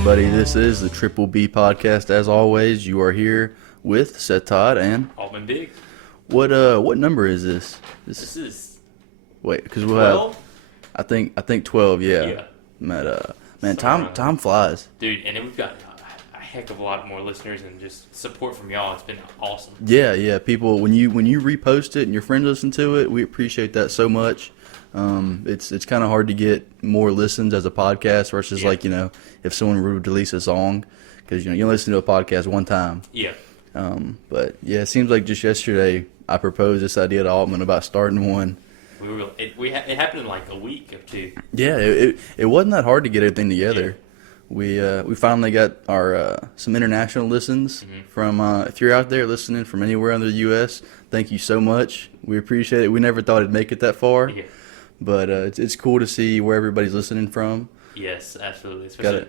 everybody. This is the Triple B podcast. As always, you are here with Seth Todd and Altman Big. What number is this? This is wait, because we'll 12? have I think 12. Yeah. Yeah. Man, time flies. Dude, and then we've got a heck of a lot more listeners and just support from y'all. It's been awesome. Yeah. People, when you repost it and your friends listen to it, we appreciate that so much. It's kind of hard to get more listens as a podcast versus like, if someone would release a song, because you listen to a podcast one time. Yeah. But yeah, it seems like just yesterday I proposed this idea to Altman about starting one. It happened in like a week or two. Yeah, it wasn't that hard to get everything together. Yeah. We finally got our some international listens from if you're out there listening from anywhere in the U.S., thank you so much. We appreciate it. We never thought it'd make it that far. Yeah. But it's cool to see where everybody's listening from. Yes, absolutely. Especially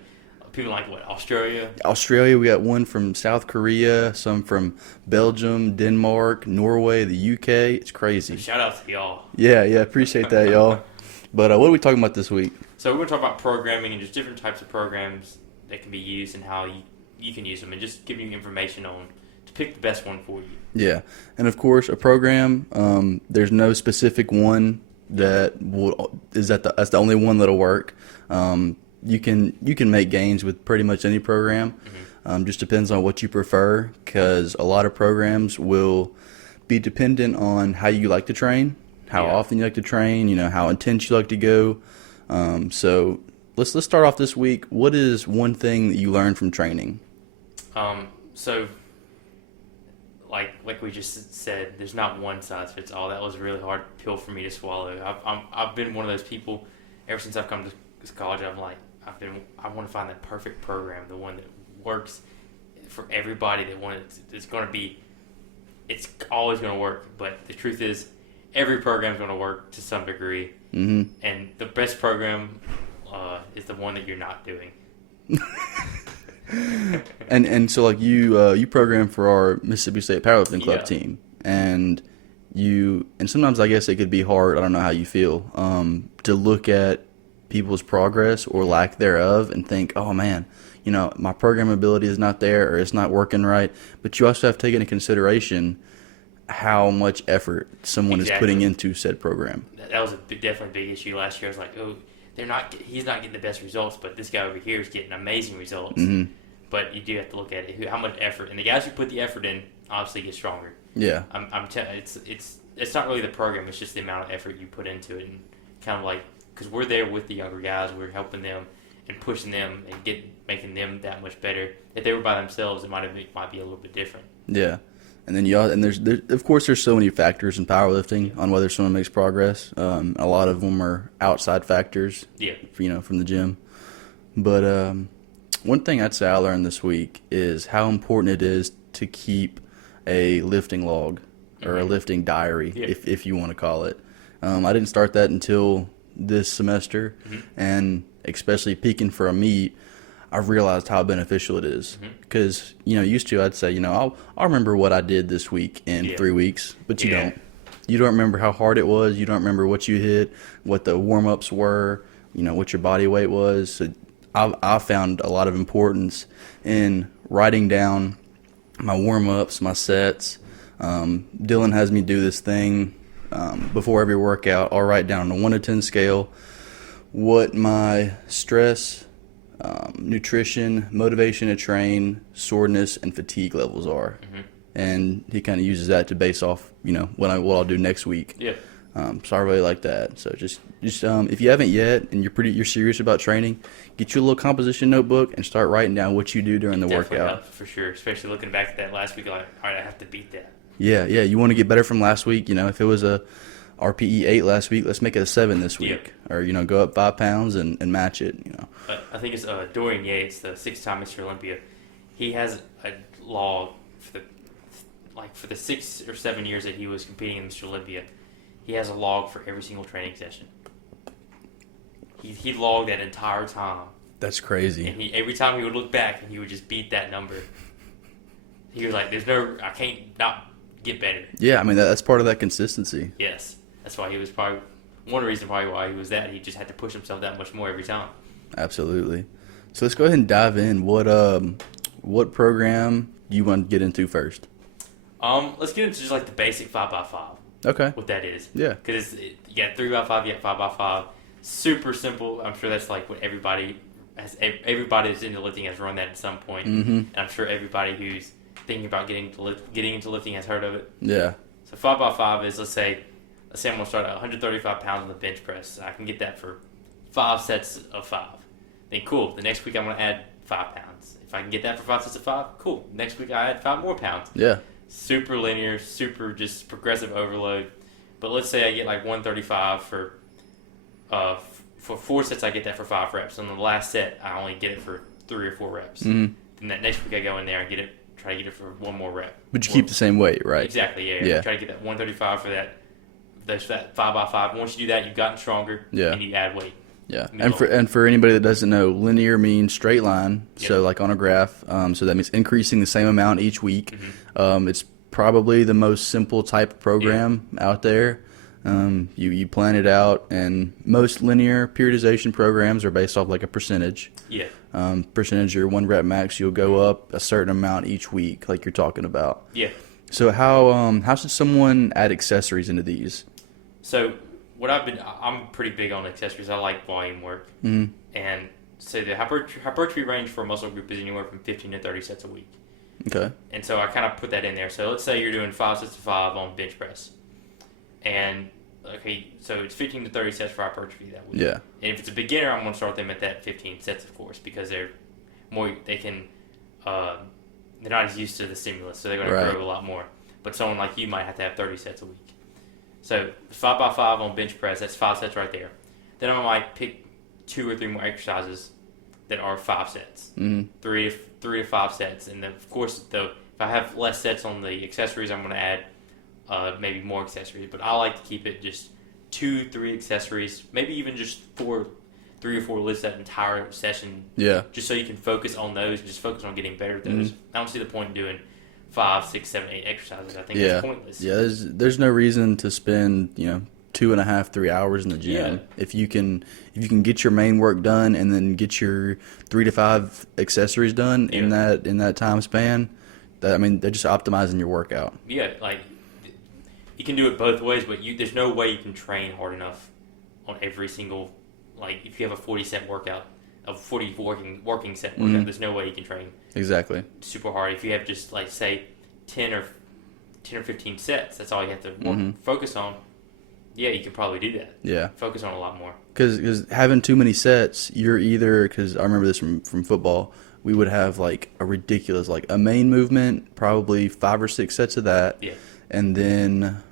people like Australia. Australia, we got one from South Korea, some from Belgium, Denmark, Norway, the UK. It's crazy. Shout out to y'all. Yeah, appreciate that, y'all. But what are we talking about this week? So we're going to talk about programming and just different types of programs that can be used and how you can use them, and just giving you information on to pick the best one for you. Yeah, and of course, a program. There's no specific one that's the only one that'll work. You can make gains with pretty much any program. Just depends on what you prefer, because a lot of programs will be dependent on how you like to train, how often you like to train, how intense you like to go. So let's start off this week. What is one thing that you learned from training? So like we just said, there's not one size fits all. That was a really hard pill for me to swallow. I've been one of those people ever since I've come to college. I want to find that perfect program, the one that works for everybody. It's always going to work. But the truth is, every program is going to work to some degree. Mm-hmm. And the best program is the one that you're not doing. And so like you program for our Mississippi State Powerlifting Club team, and sometimes I guess it could be hard. I don't know how you feel to look at people's progress or lack thereof and think, oh man, my programmability is not there, or it's not working right. But you also have to take into consideration how much effort someone is putting into said program. That was definitely a big issue last year. I was like, oh, he's not getting the best results, but this guy over here is getting amazing results. Mm-hmm. But you do have to look at it, how much effort, and the guys who put the effort in obviously get stronger. Yeah, I'm telling you, it's not really the program; it's just the amount of effort you put into it, and kind of like, because we're there with the younger guys, we're helping them and pushing them and making them that much better. If they were by themselves, it might be a little bit different. Yeah, and then there's of course there's so many factors in powerlifting on whether someone makes progress. A lot of them are outside factors. Yeah, from the gym, but one thing I'd say I learned this week is how important it is to keep a lifting log or a lifting diary, if you want to call it. I didn't start that until this semester, and especially peaking for a meet, I've realized how beneficial it is. Because, used to I'd say, I'll remember what I did this week in 3 weeks, but you don't. You don't remember how hard it was. You don't remember what you hit, what the warm-ups were, what your body weight was. So I found a lot of importance in writing down my warm-ups, my sets. Dylan has me do this thing before every workout. I'll write down on a 1 to 10 scale what my stress, nutrition, motivation to train, soreness, and fatigue levels are. And he kind of uses that to base off, what I'll do next week. Yeah. So I really like that. So just if you haven't yet and you're serious about training, get you a little composition notebook and start writing down what you do during the workout. Helps for sure, especially looking back at that last week. Like, all right, I have to beat that. Yeah. You want to get better from last week. If it was a RPE 8 last week, let's make it a 7 this week. Or go up 5 pounds and match it. I think it's Dorian Yates, the 6-time Mr. Olympia. He has a log for the 6 or 7 years that he was competing in Mr. Olympia. He has a log for every single training session. He logged that entire time. That's crazy. And every time he would look back and he would just beat that number. He was like, I can't not get better. Yeah, that's part of that consistency. Yes. That's why he was probably, one reason probably why he was that. He just had to push himself that much more every time. Absolutely. So let's go ahead and dive in. What program do you want to get into first? Let's get into just like the basic 5x5. Okay. What that is. Yeah. Because you got 3x5, you got 5x5. Super simple. I'm sure that's like what everybody that's into lifting has run that at some point. Mm-hmm. And I'm sure everybody who's thinking about getting into lifting has heard of it. Yeah. So 5x5 is, let's say I'm going to start at 135 pounds on the bench press. I can get that for 5 sets of 5. Then cool. The next week I'm going to add 5 pounds. If I can get that for 5 sets of 5, cool. Next week I add 5 more pounds. Yeah. Super linear, super just progressive overload. But let's say I get like 135 for 4 sets. I get that for 5 reps. On the last set, I only get it for 3 or 4 reps. Mm-hmm. Then that next week I go in there and try to get it for 1 more rep. But you keep the same weight, right? Exactly. Yeah. Yeah. Try to get that 135 for that 5x5. Once you do that, you've gotten stronger. Yeah. And you add weight. Yeah, and for anybody that doesn't know, linear means straight line. Yep. So like on a graph, so that means increasing the same amount each week. Mm-hmm. It's probably the most simple type of program out there. You plan it out, and most linear periodization programs are based off like a percentage. Yeah. Percentage or 1 rep max, you'll go up a certain amount each week, like you're talking about. Yeah. So how should someone add accessories into these? So I'm pretty big on accessories. I like volume work. Mm-hmm. And so the hypertrophy range for a muscle group is anywhere from 15 to 30 sets a week. Okay. And so I kind of put that in there. So let's say you're doing 5 sets of 5 on bench press. And, okay, so it's 15 to 30 sets for hypertrophy that week. Yeah. And if it's a beginner, I'm going to start them at that 15 sets, of course, because they're not as used to the stimulus, so they're going to grow a lot more. But someone like you might have to have 30 sets a week. So 5x5 on bench press, that's 5 sets right there. Then I might pick 2 or 3 more exercises that are 5 sets, 3 to 5 sets, and then of course if I have less sets on the accessories, I'm going to add maybe more accessories. But I like to keep it just 2-3 accessories, maybe even just 3 or 4 lifts that entire session. Yeah. Just so you can focus on those, and just focus on getting better at those. I don't see the point in doing 5, 6, 7, 8 exercises. I think that's pointless. Yeah, there's no reason to spend 2.5, 3 hours in the gym. Yeah. If you can get your main work done and then get your 3 to 5 accessories done in that time span, they're just optimizing your workout. Yeah, like you can do it both ways, but there's no way you can train hard enough on every single, like if you have a 40 set workout, a 40 working set workout, there's no way you can train Exactly. super hard. If you have just like say 10 or 15 sets, that's all you have to focus on. Yeah, you can probably do that. Yeah. Focus on a lot more. Because having too many sets, you're either, because I remember this from football, we would have like a ridiculous, like a main movement, probably 5 or 6 sets of that. Yeah. And then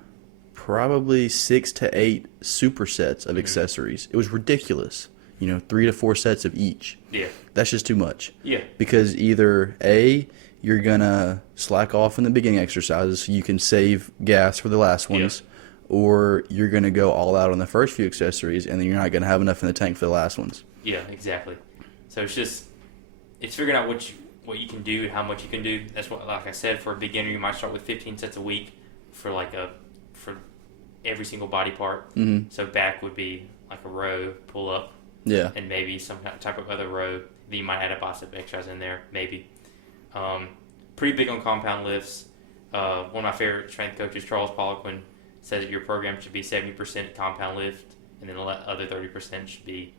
probably 6 to 8 supersets of accessories. It was ridiculous. 3 to 4 sets of each. Yeah. That's just too much. Yeah. Because either A, you're going to slack off in the beginning exercises so you can save gas for the last ones, or you're going to go all out on the first few accessories and then you're not going to have enough in the tank for the last ones. Yeah, exactly. So it's figuring out what you can do and how much you can do. That's what, like I said, for a beginner, you might start with 15 sets a week for every single body part. Mm-hmm. So back would be like a row, pull up, and maybe some type of other row. Then you might add a bicep exercise in there, maybe. Pretty big on compound lifts. One of my favorite strength coaches, Charles Poliquin, says that your program should be 70% compound lift, and then the other 30% should be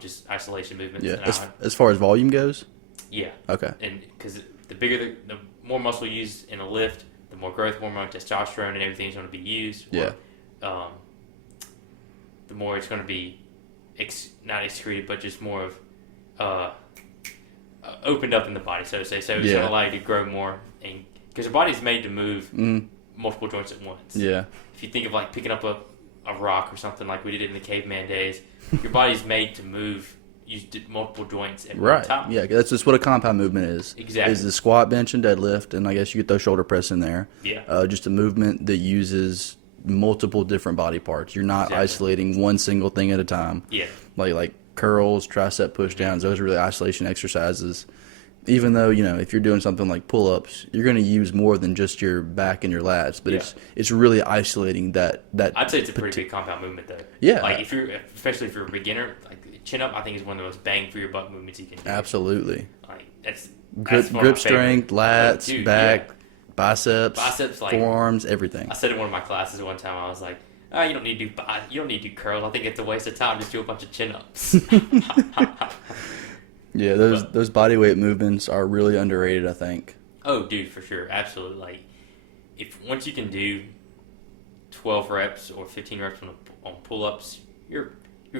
just isolation movements. Yeah, as far as volume goes? Yeah. Okay. And because the more muscle used in a lift, the more growth hormone, testosterone, and everything's going to be used. Yeah. The more it's going to be not excreted, but just more of opened up in the body, so to say. So it's going to allow you to grow more, and because the body's made to move multiple joints at once. Yeah. If you think of like picking up a rock or something like we did in the caveman days, your body's made to move, use multiple joints at one time. Yeah, that's just what a compound movement is. Exactly. Is the squat, bench, and deadlift, and I guess you get those shoulder press in there. Yeah. Just a movement that uses multiple different body parts. You're not isolating one single thing at a time. Yeah. Like curls, tricep push downs, those are really isolation exercises. Even though, if you're doing something like pull-ups, you're going to use more than just your back and your lats, but it's really isolating that. I'd say it's a pretty big compound movement, though. Yeah. Like, especially if you're a beginner, like chin-up, I think is one of the most bang-for-your-buck movements you can do. Absolutely. Like, that's grip strength, lats, back, biceps, like, forearms, everything. I said in one of my classes one time, I was like, oh, you don't need to do curls. I think it's a waste of time. Just do a bunch of chin-ups. Yeah, those body weight movements are really underrated, I think. Oh, dude, for sure, absolutely. Like, once you can do 12 reps or 15 reps on pull-ups, you're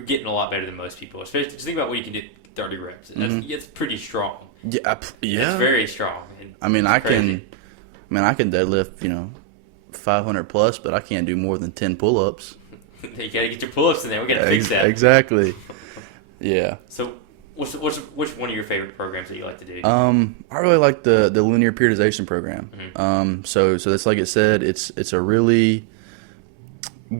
getting a lot better than most people. Especially just think about what you can do 30 reps. It's pretty strong. Yeah, yeah. It's very strong. I can deadlift 500 plus, but I can't do more than 10 pull-ups. You gotta get your pull-ups in there. We gotta fix that. Exactly. Yeah. So, which one of your favorite programs that you like to do? I really like the linear periodization program. Mm-hmm. So that's like it said, it's a really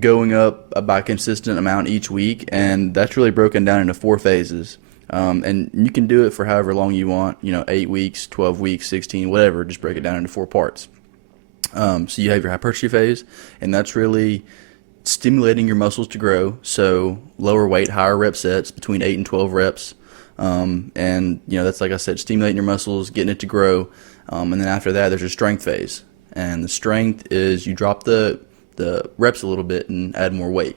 going up by a consistent amount each week, and that's really broken down into 4 phases. And you can do it for however long you want. 8 weeks, 12 weeks, 16, whatever. Just break it down into 4 parts. So you have your hypertrophy phase, and that's really stimulating your muscles to grow. So lower weight, higher rep sets between 8 and 12 reps. And that's, like I said, stimulating your muscles, getting it to grow. And then after that, there's a strength phase. And the strength is you drop the reps a little bit and add more weight.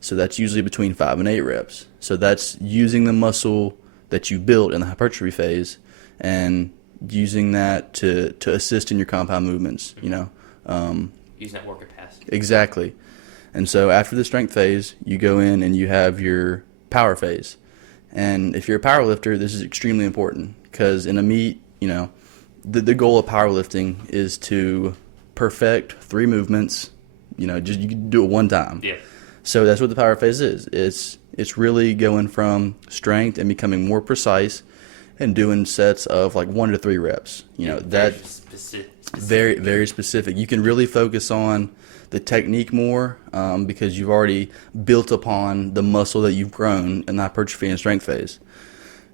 So that's usually between 5 and 8 reps. So that's using the muscle that you built in the hypertrophy phase and using that to assist in your compound movements, Using that work capacity. Exactly. And so after the strength phase, you go in and you have your power phase. And if you're a power lifter, this is extremely important because in a meet, the goal of powerlifting is to perfect 3 movements. Just you can do it one time. Yeah. So that's what the power phase is. It's really going from strength and becoming more precise and doing sets of like 1 to 3 reps. That's very, very specific. You can really focus on the technique more because you've already built upon the muscle that you've grown in the hypertrophy and strength phase.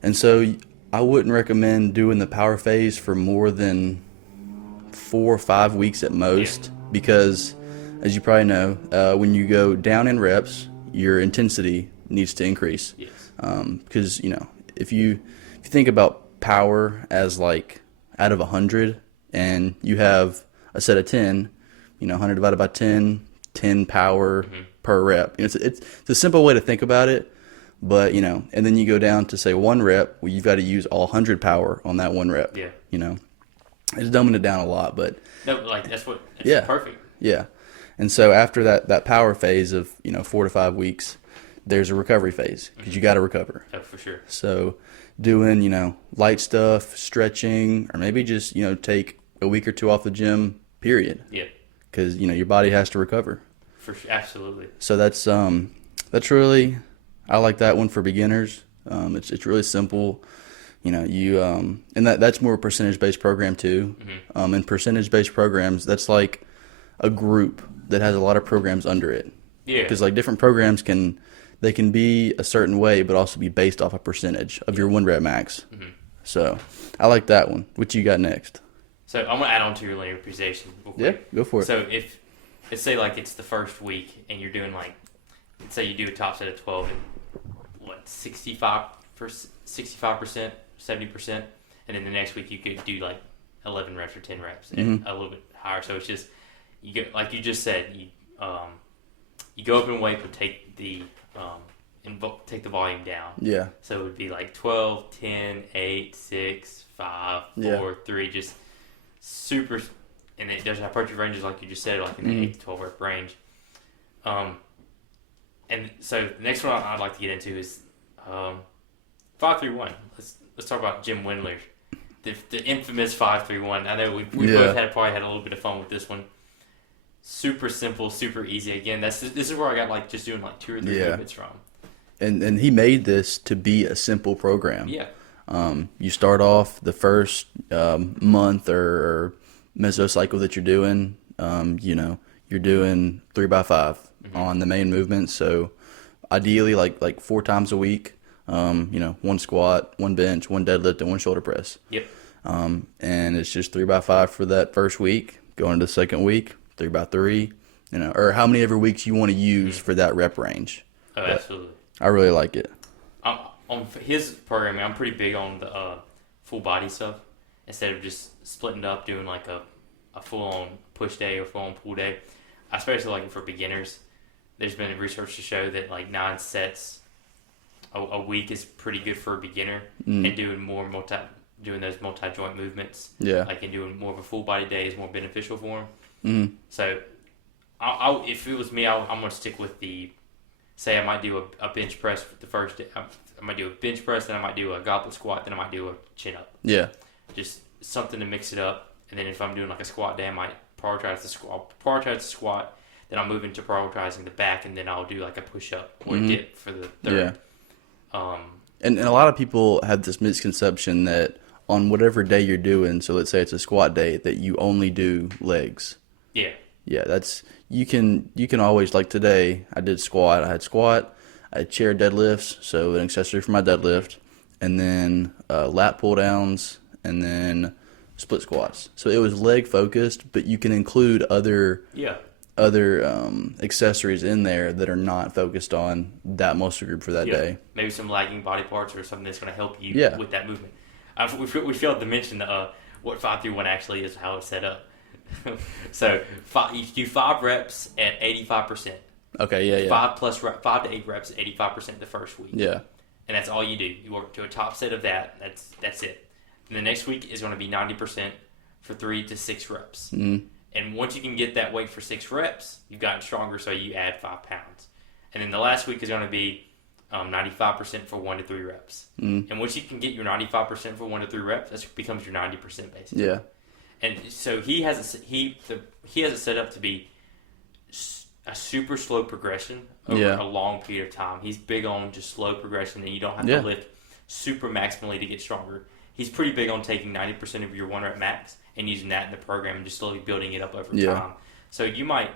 And so I wouldn't recommend doing the power phase for more than 4 or 5 weeks at most because, as you probably know, when you go down in reps, your intensity needs to increase. Yes. Because, if you think about power as like out of 100 and you have a set of 10, 100 divided by 10 power per rep. It's a simple way to think about it, but, and then you go down to, say, 1 rep, well, you've got to use all 100 power on that 1 rep. Yeah. It's dumbing it down a lot, but... No, that's perfect. Yeah. And so after that power phase of, 4 to 5 weeks, there's a recovery phase because you got to recover. Oh, for sure. So doing, light stuff, stretching, or maybe just, take a week or 2 off the gym, period. Yeah. Because, your body has to recover. For sure, absolutely. So that's really, I like that one for beginners. It's really simple. And that's more a percentage-based program too. Mm-hmm. And percentage-based programs, that's like a group that has a lot of programs under it. Yeah. Because like different programs can be a certain way, but also be based off a percentage of your 1 rep max. Mm-hmm. So I like that one. What you got next? So I'm gonna add on to your linear periodization. Yeah, go for it. So if let's say like it's the first week and you're doing like, let's say you do a top set of 12 and 65%, 70%, and then the next week you could do like 11 reps or 10 reps and a little bit higher. So it's just you get, like you just said, you go up in weight but take the volume down. Yeah. So it would be like 12, 10, 8, 6, 5, 4, 3, just super, and there's hypertrophy ranges like you just said, like in the 8 to 12 rep range. And so the next one I'd like to get into is 5-3-1. Let's talk about Jim Wendler's, the infamous 5-3-1. I know we both probably had a little bit of fun with this one. Super simple, super easy. Again, this is where I got like just doing like 2 or 3 movements from. And he made this to be a simple program. Yeah. You start off the first month or mesocycle that you're doing. You're doing 3x5 on the main movement. So ideally, like 4 times a week. 1 squat, 1 bench, 1 deadlift, and 1 shoulder press. Yep. And it's just 3x5 for that first week. Going into the second week, 3x3. Or how many ever weeks you want to use for that rep range. Oh, But absolutely. I really like it. On his programming, I'm pretty big on the full body stuff. Instead of just splitting it up, doing like a full-on push day or full-on pull day. I especially like it for beginners. There's been research to show that like 9 sets a week is pretty good for a beginner, and doing those multi-joint movements, like and doing more of a full body day is more beneficial for him. So, if it was me, I'm gonna stick with say I might do a bench press for the first day. I might do a bench press, then I might do a goblet squat, then I might do a chin up. Yeah, just something to mix it up. And then if I'm doing like a squat day, I might prioritize the squat. Then I'll move into prioritizing the back, and then I'll do like a push up or dip for the third. Yeah. And a lot of people have this misconception that on whatever day you're doing, so let's say it's a squat day, that you only do legs. Yeah. Yeah, you can always, like today, I had squat, I had chair deadlifts, so an accessory for my deadlift, and then lat pull downs, and then split squats. So it was leg focused, but you can include other accessories in there that are not focused on that muscle group for that day. Maybe some lagging body parts or something that's going to help you with that movement. We failed to mention what 5-3-1 actually is, how it's set up. So you do 5 reps at 85%. Okay, yeah. 5 to 8 reps at 85% the first week. Yeah. And that's all you do. You work to a top set of that. That's it. And the next week is going to be 90% for 3 to 6 reps. Mm-hmm. And once you can get that weight for 6 reps, you've gotten stronger, so you add 5 pounds. And then the last week is going to be 95% for 1 to 3 reps. Mm-hmm. And once you can get your 95% for 1 to 3 reps, that becomes your 90% basically. Yeah. And so he has it set up to be a super slow progression over a long period of time. He's big on just slow progression, and you don't have to lift super maximally to get stronger. He's pretty big on taking 90% of your 1 rep max and using that in the program and just slowly building it up over time. So you might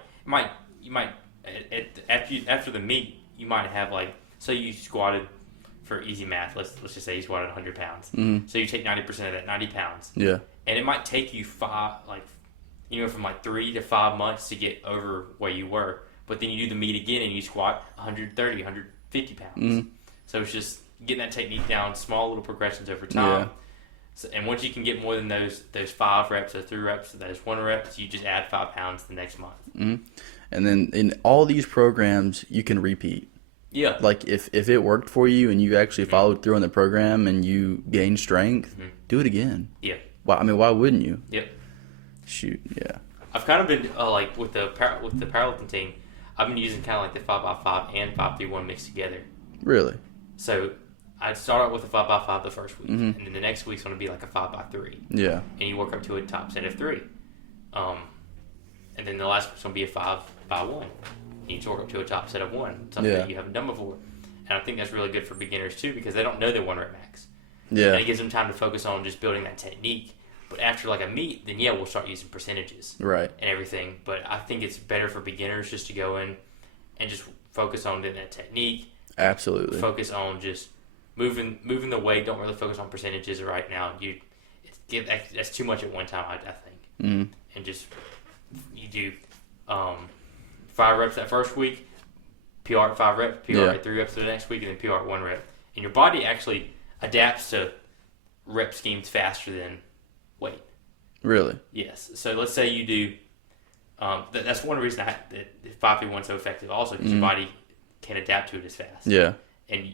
after the meet, you might have like, so you squatted, for easy math, let's just say you squatted 100 pounds. Mm-hmm. So you take 90% of that, 90 pounds. Yeah. And it might take you from 3 to 5 months to get over where you were. But then you do the meet again and you squat 130, 150 pounds. Mm-hmm. So it's just getting that technique down, small little progressions over time. Yeah. So, and once you can get more than those 5 reps, those 3 reps, those 1 reps, you just add 5 pounds the next month. Mm-hmm. And then in all these programs, you can repeat. Yeah. Like if it worked for you and you actually followed through on the program and you gained strength, do it again. Yeah. Why wouldn't you? Yep. Shoot, yeah. I've kind of been like with the powerlifting team, I've been using kind of like the 5x5 and 5-3-1 mixed together. Really? So I'd start out with a 5x5 the first week, and then the next week's going to be like a 5x3. Yeah. And you work up to a top set of 3. And then the last week's going to be a 5x1. And you work up to a top set of 1, something that you haven't done before. And I think that's really good for beginners too, because they don't know their 1 rep max. Yeah. And it gives them time to focus on just building that technique. But after like a meet, then we'll start using percentages. Right. And everything. But I think it's better for beginners just to go in and just focus on doing that technique. Absolutely. Focus on just moving the weight. Don't really focus on percentages right now. That's too much at one time, I think. Mm-hmm. And just you do 5 reps that first week, PR at 5 reps, PR at 3 reps the next week, and then PR at 1 rep. And your body actually adapts to rep schemes faster than weight. Really? Yes. So let's say you do. That's one reason that 5-3-1 is so effective. Also, because your body can adapt to it as fast. Yeah. And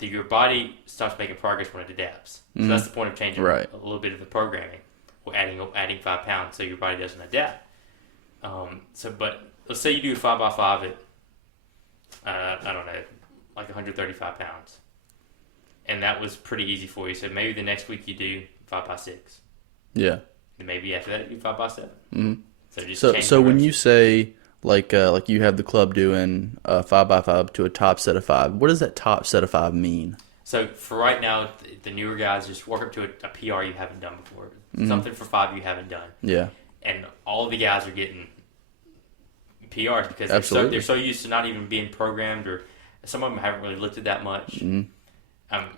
your body starts making progress when it adapts. So that's the point of changing a little bit of the programming, or adding 5 pounds, so your body doesn't adapt. But let's say you do 5x5 at I don't know, like 135 pounds, and that was pretty easy for you. So maybe the next week you do 5x6. Yeah. And maybe after that you do 5x7. Mm-hmm. So when you say like you have the club doing 5x5 to a top set of 5, what does that top set of 5 mean? So for right now, the newer guys just work up to a PR you haven't done before, something for 5 you haven't done. Yeah. And all of the guys are getting PRs because they're so used to not even being programmed, or some of them haven't really lifted that much. Mm-hmm.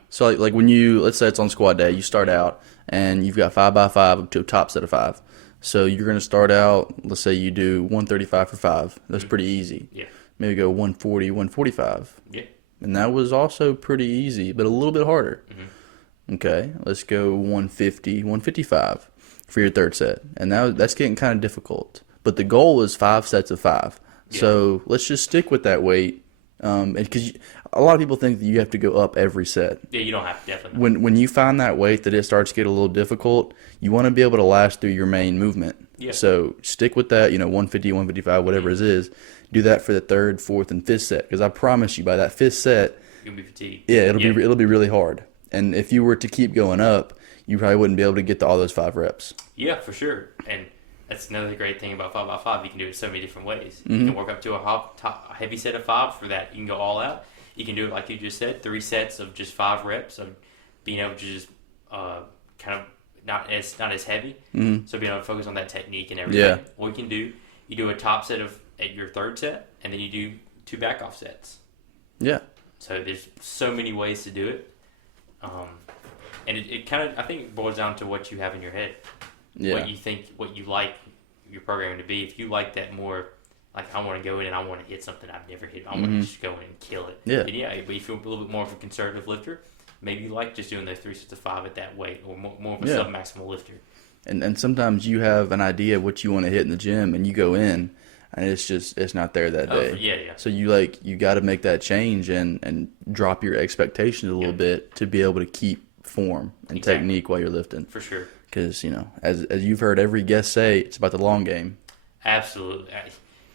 So like when let's say it's on squat day, you start out and you've got 5x5 up to a top set of 5. So you're going to start out, let's say you do 135 for 5. That's pretty easy. Yeah. Maybe go 140, 145. Yeah. And that was also pretty easy, but a little bit harder. Mm-hmm. Okay, let's go 150, 155 for your third set. And that's getting kind of difficult. But the goal is 5 sets of 5. Yeah. So let's just stick with that weight. Because a lot of people think that you have to go up every set. Yeah, you don't have to, definitely. When you find that weight that it starts to get a little difficult, you want to be able to last through your main movement. Yeah. So stick with that, 150, 155, whatever it is. Do that for the third, fourth, and fifth set. Because I promise you, by that fifth set, you'll be fatigued. Yeah, it'll be really hard. And if you were to keep going up, you probably wouldn't be able to get to all those 5 reps. Yeah, for sure. And that's another great thing about 5x5. You can do it so many different ways. Mm-hmm. You can work up to a heavy set of 5 for that. You can go all out. You can do it like you just said, 3 sets of just 5 reps of being able to just kind of not as heavy. Mm-hmm. So being able to focus on that technique and everything. Yeah. Or you can do a top set at your third set, and then you do 2 back off sets. Yeah. So there's so many ways to do it. And it kind of, I think it boils down to what you have in your head. Yeah. What you think, what you like your programming to be. If you like that more, like I want to go in and I want to hit something I've never hit. I want to just go in and kill it. Yeah. And yeah, but if you're a little bit more of a conservative lifter, maybe you like just doing those 3 sets of 5 at that weight, or more of a sub-maximal lifter. And sometimes you have an idea of what you want to hit in the gym, and you go in, and it's not there that day. Yeah. So you got to make that change and drop your expectations a little bit to be able to keep form and technique while you're lifting. For sure. Because as you've heard every guest say, it's about the long game. Absolutely.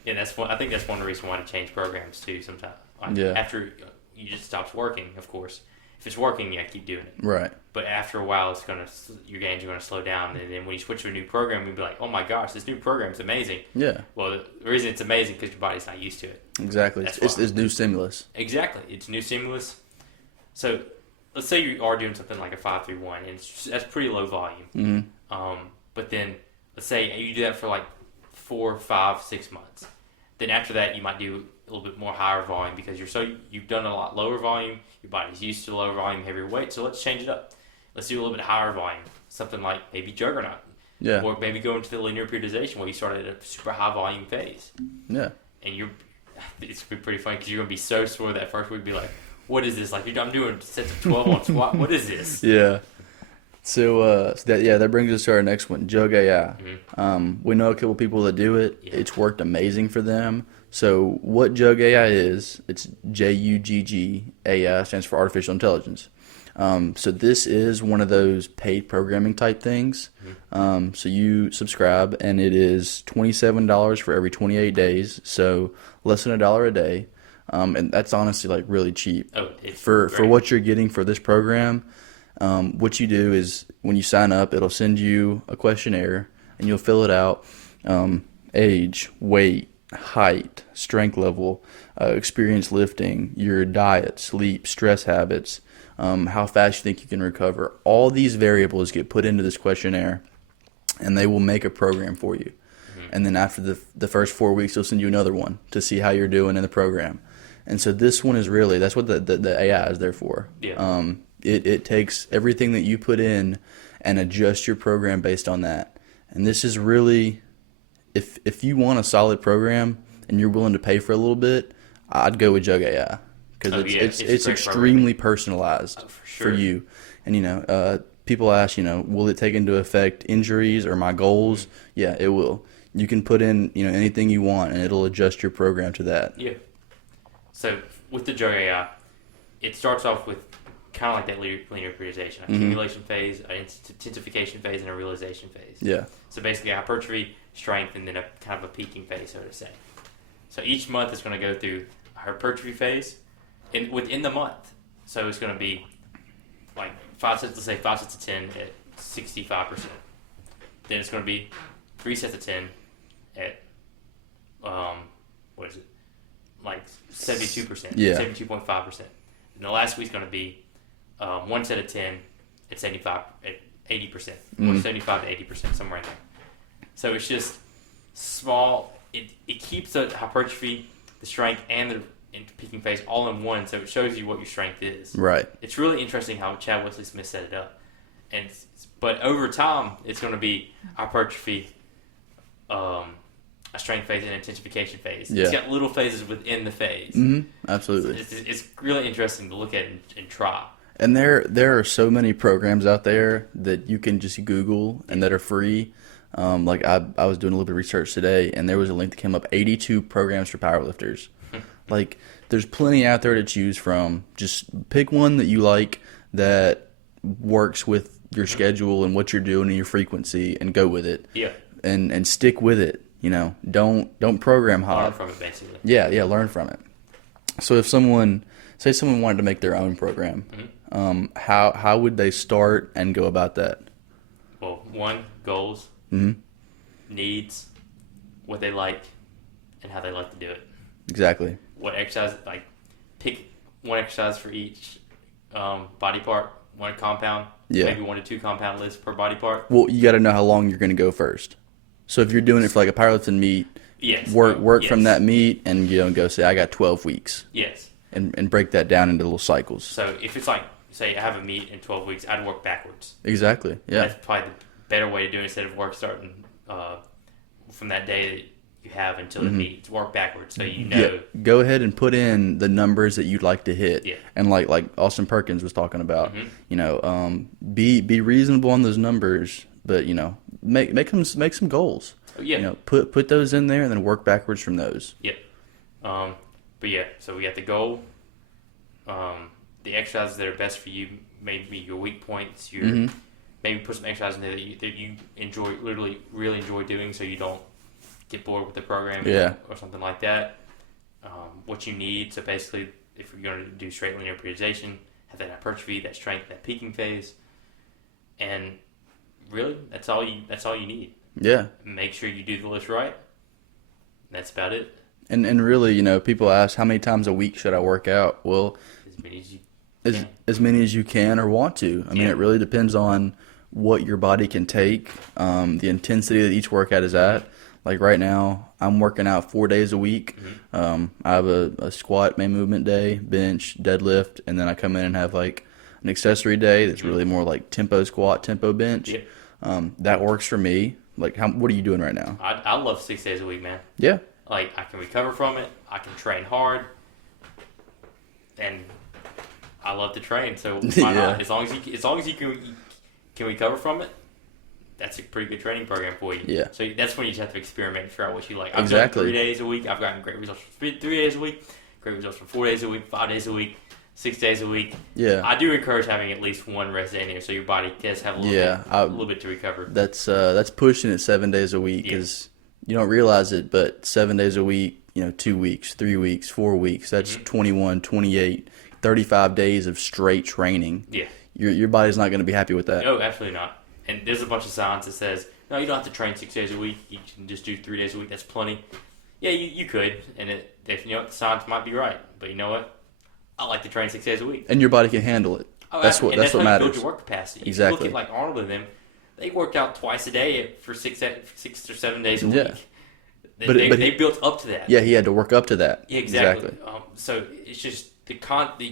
Yeah, I think that's one reason why to change programs too. Sometimes after you just stops working, of course. If it's working, keep doing it. Right. But after a while, your gains are going to slow down, and then when you switch to a new program, you'll be like, "Oh my gosh, this new program's amazing." Yeah. Well, the reason it's amazing is because your body's not used to it. Exactly. It's new stimulus. Exactly. It's new stimulus. So, let's say you are doing something like a 5-3-1, and that's pretty low volume. Mm-hmm. But then, let's say you do that for like 4, 5, 6 months. Then after that, you might do a little bit more higher volume because you've done a lot lower volume. Your body's used to lower volume, heavier weight. So let's change it up. Let's do a little bit higher volume. Something like maybe Juggernaut. Yeah. Or maybe go into the linear periodization where you start at a super high volume phase. Yeah. And it's pretty funny because you're going to be so sore that first week, be like, what is this? Like, I'm doing sets of 12 on squat. What is this? Yeah. So that brings us to our next one, Jug AI. Mm-hmm. We know a couple people that do it. Yeah. It's worked amazing for them. So what Jug AI is, it's JUGG AI, stands for Artificial Intelligence. So this is one of those paid programming type things. Mm-hmm. So you subscribe, and it is $27 for every 28 days, so less than $1 a day. And that's honestly like really cheap. For what you're getting for this program. What you do is when you sign up, it'll send you a questionnaire, and you'll fill it out. Age, weight, height, strength level, experience lifting, your diet, sleep, stress habits, how fast you think you can recover. All these variables get put into this questionnaire, and they will make a program for you. Mm-hmm. And then after the first 4 weeks, they'll send you another one to see how you're doing in the program. And so this one is really, that's what the AI is there for. Yeah. It takes everything that you put in and adjusts your program based on that. And this is really, if you want a solid program and you're willing to pay for a little bit, I'd go with Jug AI because it's extremely personalized for you. And people ask, will it take into effect injuries or my goals? Mm-hmm. Yeah, it will. You can put in anything you want, and it'll adjust your program to that. Yeah. So with the Jug AI, it starts off with kind of like that linear periodization, accumulation phase, an intensification phase, and a realization phase. Yeah. So basically hypertrophy, strength, and then a kind of a peaking phase, so to say. So each month is going to go through a hypertrophy phase within the month. So it's going to be like 5 sets, let's say 5 sets of 10 at 65%. Then it's going to be 3 sets of 10 at, what is it? Like 72%, yeah. 72.5%. And the last week's going to be 1 set of 10 at 75, at 80%, or 75 to 80%, somewhere in there. So it's just small. It keeps the hypertrophy, the strength, and and peaking phase all in one, so it shows you what your strength is. Right. It's really interesting how Chad Wesley Smith set it up. But over time, it's going to be hypertrophy, a strength phase, and intensification phase. Yeah. It's got little phases within the phase. Absolutely. It's really interesting to look at and try. And there are so many programs out there that you can just Google and that are free. Like I was doing a little bit of research today, and there was a link that came up, 82 programs for powerlifters. Like, there's plenty out there to choose from. Just pick one that you like that works with your schedule and what you're doing and your frequency, and go with it. Yeah. And stick with it. You know, don't program hard. Learn from it, basically. Yeah, learn from it. So if someone wanted to make their own program, how would they start and go about that? Well, one, goals, needs, what they like, and how they like to do it. Exactly. What exercise, like, pick one exercise for each body part, one compound, maybe 1 to 2 compound lists per body part. Well, you got to know how long you're going to go first. So if you're doing it for like a powerlifting meet, work from that meet and go say I got 12 weeks. Yes. And break that down into little cycles. So if it's like, say I have a meet in 12 weeks, I'd work backwards. Exactly. Yeah. That's probably the better way to do it instead of work starting from that day that you have until the meet. It's work backwards, so you know. Yeah. Go ahead and put in the numbers that you'd like to hit. Yeah. And like Austin Perkins was talking about, be reasonable on those numbers, but make some goals. Yeah. Put those in there and then work backwards from those. Yep. But yeah, so we got the goal, the exercises that are best for you, maybe your weak points, maybe put some exercises in there that you enjoy, really enjoy doing, so you don't get bored with the program or something like that. What you need, so basically, if you're going to do straight linear periodization, have that hypertrophy, that strength, that peaking phase, and really, that's all you need. Yeah. Make sure you do the list right. That's about it. And really, people ask, how many times a week should I work out? Well, as many as you can. As many as you can or want to. I mean, it really depends on what your body can take, the intensity that each workout is at. Like right now, I'm working out 4 days a week. I have a squat main movement day, bench, deadlift, and then I come in and have like an accessory day that's really more like tempo squat, tempo bench. That works for me. Like, what are you doing right now? I love 6 days a week, man. Yeah. Like, I can recover from it. I can train hard. And I love to train, so why not? As long as you can recover from it, that's a pretty good training program for you. Yeah. So that's when you just have to experiment and figure out what you like. I've Exactly. done 3 days a week. I've gotten great results from 3 days a week, great results from 4 days a week, 5 days a week, 6 days a week. Yeah. I do encourage having at least one rest day in there, so your body does have a little bit to recover. That's pushing it 7 days a week, because you don't realize it, but 7 days a week, 2 weeks, 3 weeks, 4 weeks, that's 21, 28, 35 days of straight training. Yeah. Your body's not going to be happy with that. No, absolutely not. And there's a bunch of science that says, no, you don't have to train 6 days a week. You can just do 3 days a week. That's plenty. Yeah, you could. And the science might be right. But you know what? I like to train 6 days a week. And your body can handle it. That's what matters. You build your work capacity. Exactly. You look at like Arnold and them, they worked out twice a day for 6 or 7 days a week. They built up to that. Yeah, he had to work up to that. Yeah, exactly. So it's just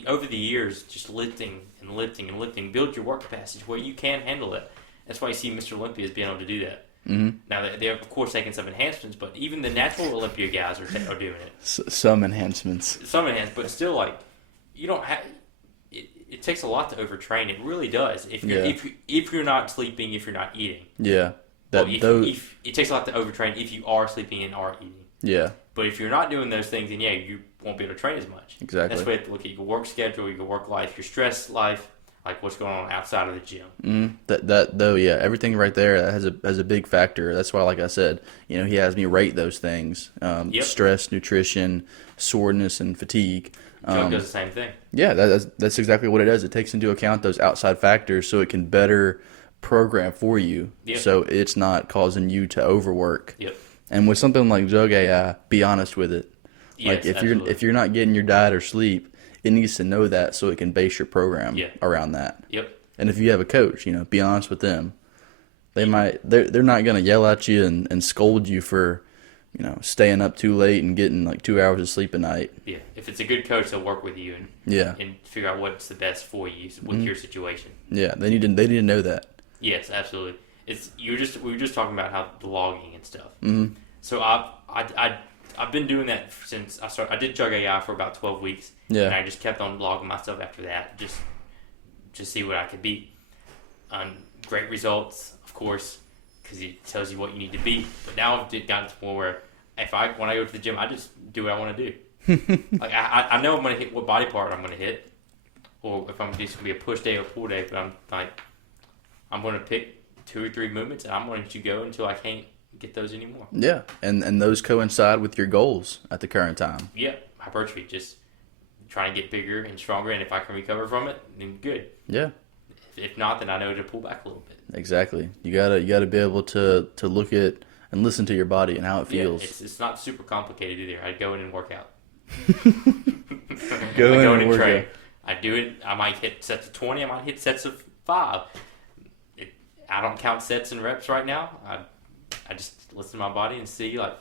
over the years, just lifting and lifting and lifting, build your work capacity where you can handle it. That's why you see Mr. Olympia is being able to do that. Now they have, of course, taken some enhancements, but even the natural Olympia guys are doing it. Some enhancements. But still, like, you don't have. It takes a lot to overtrain. It really does. If you're not sleeping, if you're not eating. Yeah. It takes a lot to overtrain if you are sleeping and are eating. Yeah. But if you're not doing those things, then you won't be able to train as much. Exactly. That's why you have to look at your work schedule, your work life, your stress life, like what's going on outside of the gym. Everything right there has a big factor. That's why, like I said, he has me rate those things: stress, nutrition, soreness, and fatigue. Jug does the same thing. Yeah, that's exactly what it does. It takes into account those outside factors so it can better program for you. Yep. So it's not causing you to overwork. Yep. And with something like Jug AI, be honest with it. Yes, like if you're not getting your diet or sleep, it needs to know that so it can base your program around that. Yep. And if you have a coach, be honest with them. They're not going to yell at you and scold you for staying up too late and getting like 2 hours of sleep a night. Yeah, if it's a good coach, they'll work with you and figure out what's the best for you with your situation. Yeah, they need to know that. Yes, absolutely. We were just talking about how the logging and stuff. Mm-hmm. So I've been doing that since I started. I did Jug AI for about 12 weeks. Yeah. And I just kept on logging myself after that, just see what I could beat. Great results, of course, because it tells you what you need to beat. But now I've gotten to the point where when I go to the gym, I just do what I want to do. Like I know I'm going to hit what body part I'm going to hit, or if I'm just going to be a push day or pull day. But I'm going to pick 2 or 3 movements, and I'm going to go until I can't get those anymore. Yeah, and those coincide with your goals at the current time. Yeah, hypertrophy, just trying to get bigger and stronger, and if I can recover from it, then good. Yeah. If not, then I know to pull back a little bit. Exactly. You gotta be able to look at and listen to your body and how it feels. Yeah, it's not super complicated either. I go in and work out. Go in and and work train. out. I do it. I might hit sets of 20. I might hit sets of 5. I don't count sets and reps right now. I just listen to my body and see, like,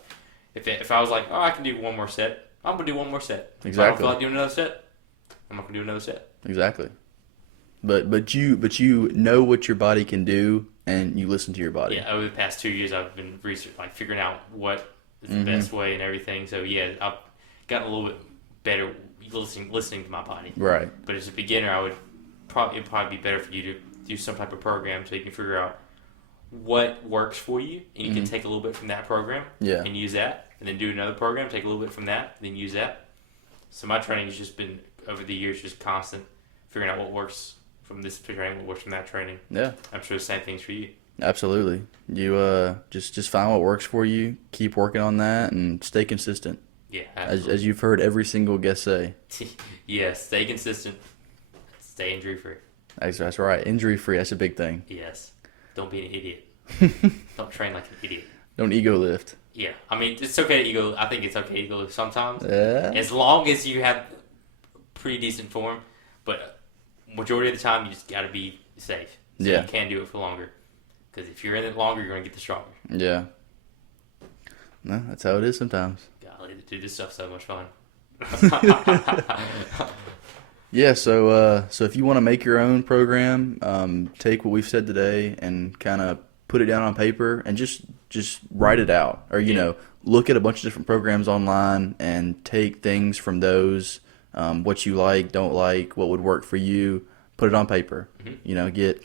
if I was like, oh, I can do one more set, I'm gonna do one more set. Exactly. If I don't feel like doing another set, I'm not gonna do another set. Exactly. But you know what your body can do, and you listen to your body. Yeah. Over the past 2 years, I've been figuring out what is the best way and everything. So yeah, I've gotten a little bit better listening to my body. Right. But as a beginner, it'd probably be better for you to do some type of program so you can figure out what works for you, and you can take a little bit from that program and use that, and then do another program, take a little bit from that, then use that. So my training has just been, over the years, just constant, figuring out what works from this training, what works from that training. Yeah. I'm sure the same thing's for you. Absolutely. You just find what works for you, keep working on that, and stay consistent. Yeah, absolutely. As you've heard every single guest say. Yeah, stay consistent, stay injury-free. That's right. Injury-free, that's a big thing. Yes. Don't be an idiot. Don't train like an idiot. Don't ego lift. Yeah. I mean, it's okay to ego. I think it's okay to ego lift sometimes. Yeah. As long as you have pretty decent form. But majority of the time, you just got to be safe. So you can do it for longer. Because if you're in it longer, you're going to get the stronger. Yeah. No, that's how it is sometimes. Golly, dude, this stuff's so much fun. Yeah, so if you want to make your own program, take what we've said today and kind of put it down on paper and just write it out. Or, look at a bunch of different programs online and take things from those, what you like, don't like, what would work for you, put it on paper. Mm-hmm. Get,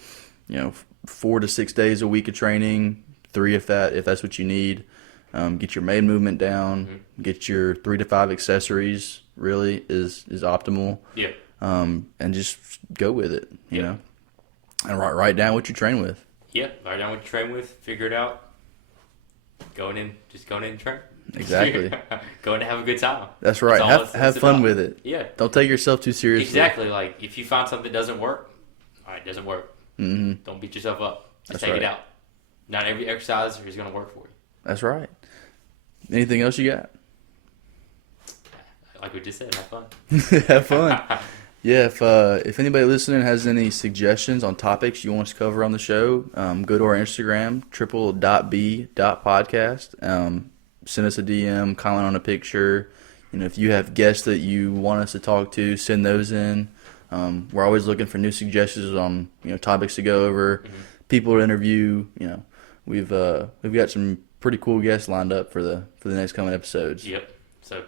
4 to 6 days a week of training, 3 if that's what you need. Get your main movement down, get your 3 to 5 accessories really is optimal. Yeah. And just go with it, you know, and write down what you train with. Yeah, write down what you train with, figure it out. Going in and train. Exactly. Going to have a good time. That's right. Have fun with it. Yeah. Don't take yourself too seriously. Exactly. Like, if you find something that doesn't work, all right, it doesn't work. Mm-hmm. Don't beat yourself up. Just take it out. Not every exercise is going to work for you. That's right. Anything else you got? Like we just said, have fun. Have fun. Yeah, if anybody listening has any suggestions on topics you want us to cover on the show, go to our Instagram, triple.b.podcast. Send us a DM, comment on a picture. If you have guests that you want us to talk to, send those in. We're always looking for new suggestions on topics to go over, people to interview. We've got some pretty cool guests lined up for the next coming episodes. Yep. So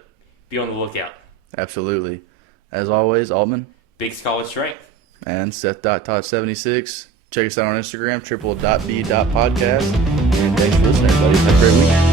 be on the lookout. Absolutely. As always, Altman. Big Scholar Strength. And Seth.Todd76. Check us out on Instagram, triple.b.podcast. And thanks for listening, everybody. Have a great week.